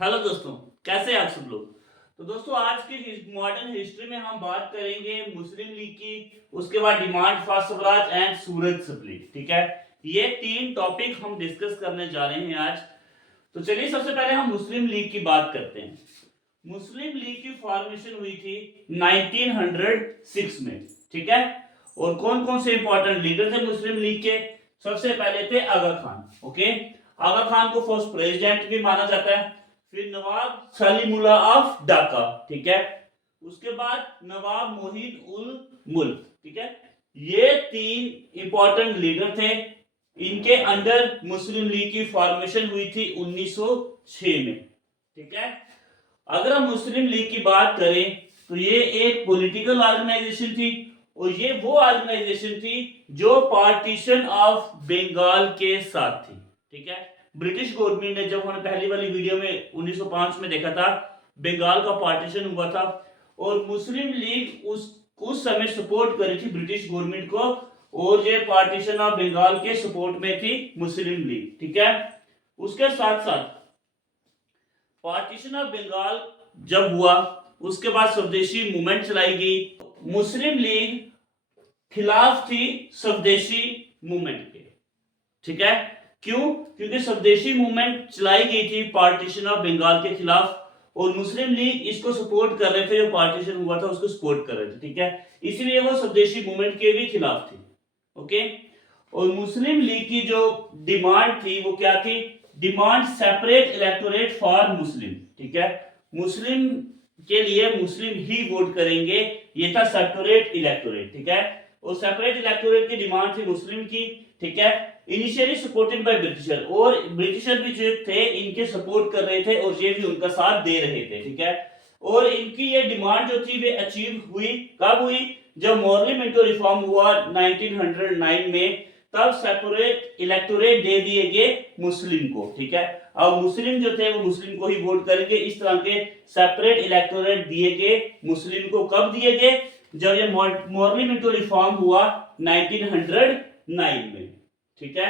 Hello दोस्तों, कैसे हैं आप सब लोग। तो दोस्तों आज की मॉडर्न हिस्ट्री में हम बात करेंगे मुस्लिम लीग की, उसके बाद demand for Swaraj and Suraj split. ठीक है, ये तीन टॉपिक हम डिस्कस करने जा रहे हैं आज। तो चलिए सबसे पहले हम मुस्लिम लीग की बात करते हैं। मुस्लिम लीग की फॉर्मेशन हुई थी 1906 में। ठीक है, और कौन कौन से इंपॉर्टेंट लीडर थे मुस्लिम लीग के। सबसे पहले थे आगा खान। ओके, आगा खान को फर्स्ट प्रेसिडेंट भी माना जाता है। फिर नवाब सलीमुल्लाह ऑफ ढाका। ठीक है, उसके बाद नवाब मोहिन उल मुल्क। ठीक है, ये तीन इंपॉर्टेंट लीडर थे। इनके अंडर मुस्लिम लीग की फॉर्मेशन हुई थी 1906 में। ठीक है, अगर हम मुस्लिम लीग की बात करें तो ये एक पॉलिटिकल ऑर्गेनाइजेशन थी, और ये वो ऑर्गेनाइजेशन थी जो पार्टीशन ऑफ बंगाल के साथ थी। ठीक है, ब्रिटिश गवर्नमेंट ने, जब हमने पहली वाली वीडियो में 1905 में देखा था, बंगाल का पार्टीशन हुआ था, और मुस्लिम लीग उस समय सपोर्ट करी थी ब्रिटिश गवर्नमेंट को, और ये पार्टीशन ऑफ बंगाल के सपोर्ट में थी मुस्लिम लीग। ठीक है, उसके साथ साथ पार्टीशन ऑफ बंगाल जब हुआ, उसके बाद स्वदेशी मूवमेंट चलाई गई। मुस्लिम लीग खिलाफ थी स्वदेशी मूवमेंट के। ठीक है, क्यों? क्योंकि स्वदेशी मूवमेंट चलाई गई थी पार्टीशन ऑफ बंगाल के खिलाफ, और मुस्लिम लीग इसको सपोर्ट कर रहे थे, जो पार्टीशन हुआ था उसको सपोर्ट कर रहे थे। ठीक है, इसलिए वो स्वदेशी मूवमेंट के भी खिलाफ थी। ओके, और मुस्लिम लीग की जो डिमांड थी वो क्या थी? Demand separate electorate for Muslim. ठीक है, मुस्लिम के लिए मुस्लिम ही वोट करेंगे, ये था सेपरेट इलेक्टोरेट। ठीक है, और सेपरेट इलेक्टोरेट की डिमांड थी मुस्लिम की। ठीक है, इनिशियली सपोर्टेड बाय ब्रिटिशर, और ब्रिटिशर भी जो थे इनके सपोर्ट कर रहे थे, और ये भी उनका साथ दे रहे थे। ठीक है, और इनकी ये डिमांड जो थी वे अचीव हुई। कब हुई? जब मॉर्ली मिंटो रिफॉर्म हुआ 1909 में, तब सेपरेट इलेक्टोरेट दे दिए गए मुस्लिम को। ठीक है, अब मुस्लिम जो थे वो मुस्लिम को ही वोट करेंगे। इस तरह के सेपरेट इलेक्टोरेट दिए गए मुस्लिम को। कब दिए गए? जब ये मॉर्ली मिंटो रिफॉर्म हुआ 1909 में। ठीक है,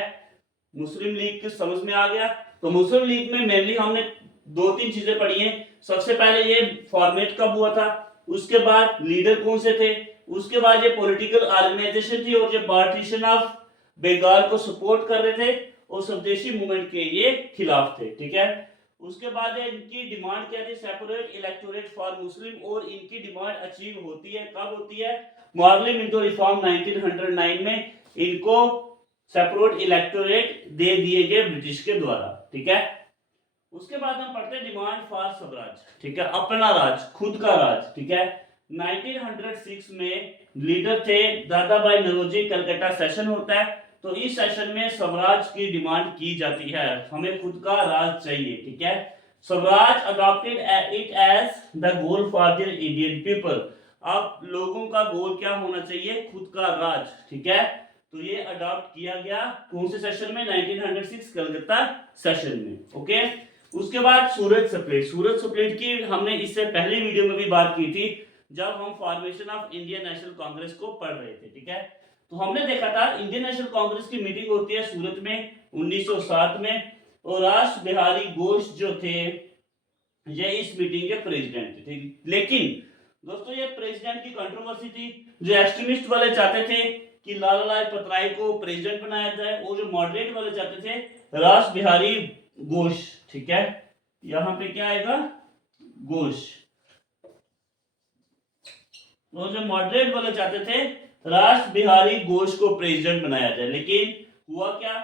मुस्लिम लीग की समझ में आ गया। तो मुस्लिम लीग में मेनली हमने दो तीन चीजें पढ़ी हैं। सबसे पहले ये फॉर्मेट कब हुआ था, उसके बाद लीडर कौन से थे, उसके बाद ये पॉलिटिकल ऑर्गेनाइजेशन थी, और ये पार्टीशन ऑफ बंगाल को सपोर्ट कर रहे थे, और स्वदेशी मूवमेंट के ये खिलाफ थे। ठीक है, उसके बाद इनकी डिमांड क्या थी? सेपरेट इलेक्टोरेट फॉर मुस्लिम, और इनकी डिमांड अचीव होती है। कब होती है? मॉर्ली मिंटो रिफॉर्म 1909 में इनको सेपरेट इलेक्टोरेट दे दिए गए ब्रिटिश के द्वारा। ठीक है, उसके बाद हम पढ़ते हैं डिमांड फॉर स्वराज। ठीक है, अपना राज, खुद का राज। ठीक है, 1906 में लीडर थे दादा भाई नौरोजी। कलकत्ता सेशन होता है, तो इस सेशन में स्वराज की डिमांड की जाती है, हमें खुद का राज चाहिए। ठीक है, Swaraj adopted it as the goal for the Indian people. अब लोगों का गोल क्या होना चाहिए? खुद का राज। ठीक है, तो ये अडॉप्ट किया गया कौन से सेशन में? 1906 कलकत्ता सेशन में। ओके, उसके बाद सूरज स्प्लिट। सूरज स्प्लिट की हमने इससे पहली वीडियो में भी बात की थी, जब हम formation of Indian national Congress को पढ़ रहे थे। ठीक है, तो हमने देखा था इंडियन नेशनल कांग्रेस की मीटिंग होती है सूरत में 1907 में, और रास बिहारी घोष जो थे ये इस मीटिंग के प्रेसिडेंट थे। लेकिन दोस्तों ये प्रेसिडेंट की कंट्रोवर्सी थी। जो एक्सट्रीमिस्ट वाले चाहते थे कि लाला लाजपत राय को प्रेसिडेंट बनाया जाए, और जो मॉडरेट वाले चाहते थे रास बिहारी घोष। ठीक है, यहां पे क्या आएगा? घोष। तो जो मॉडरेट वाले चाहते थे रास बिहारी घोष को प्रेसिडेंट बनाया जाए, लेकिन हुआ क्या?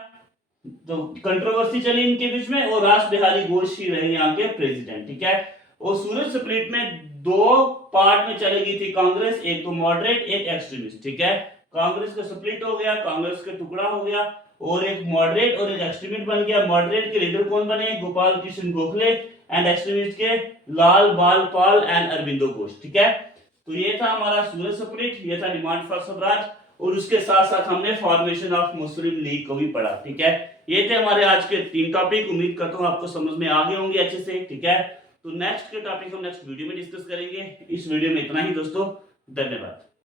तो कंट्रोवर्सी चली इनके बीच में, और रास बिहारी घोष ही रहे यहाँ के प्रेसिडेंट। ठीक है, और सूरज स्प्लिट में दो पार्ट में चली गई थी कांग्रेस, एक तो मॉडरेट, एक एक्सट्रीमिस्ट। ठीक है, कांग्रेस का स्प्लिट हो गया, कांग्रेस का टुकड़ा हो गया, और एक मॉडरेट और एक एक्सट्रीमिस्ट बन गया। मॉडरेट के लीडर कौन बने? गोपाल कृष्ण गोखले, एंड एक्सट्रीमिस्ट के लाल बाल पाल एंड अरविंदो घोष। ठीक है, तो ये था हमारा सूरज स्प्लिट, ये था डिमांड फॉर स्वराज, और उसके साथ साथ हमने फॉर्मेशन ऑफ मुस्लिम लीग को भी पढ़ा। ठीक है, ये थे हमारे आज के तीन टॉपिक। उम्मीद करता हूँ आपको समझ में आ गए होंगे अच्छे से। ठीक है, तो नेक्स्ट के टॉपिक हम नेक्स्ट वीडियो में डिस्कस करेंगे। इस वीडियो में इतना ही दोस्तों, धन्यवाद।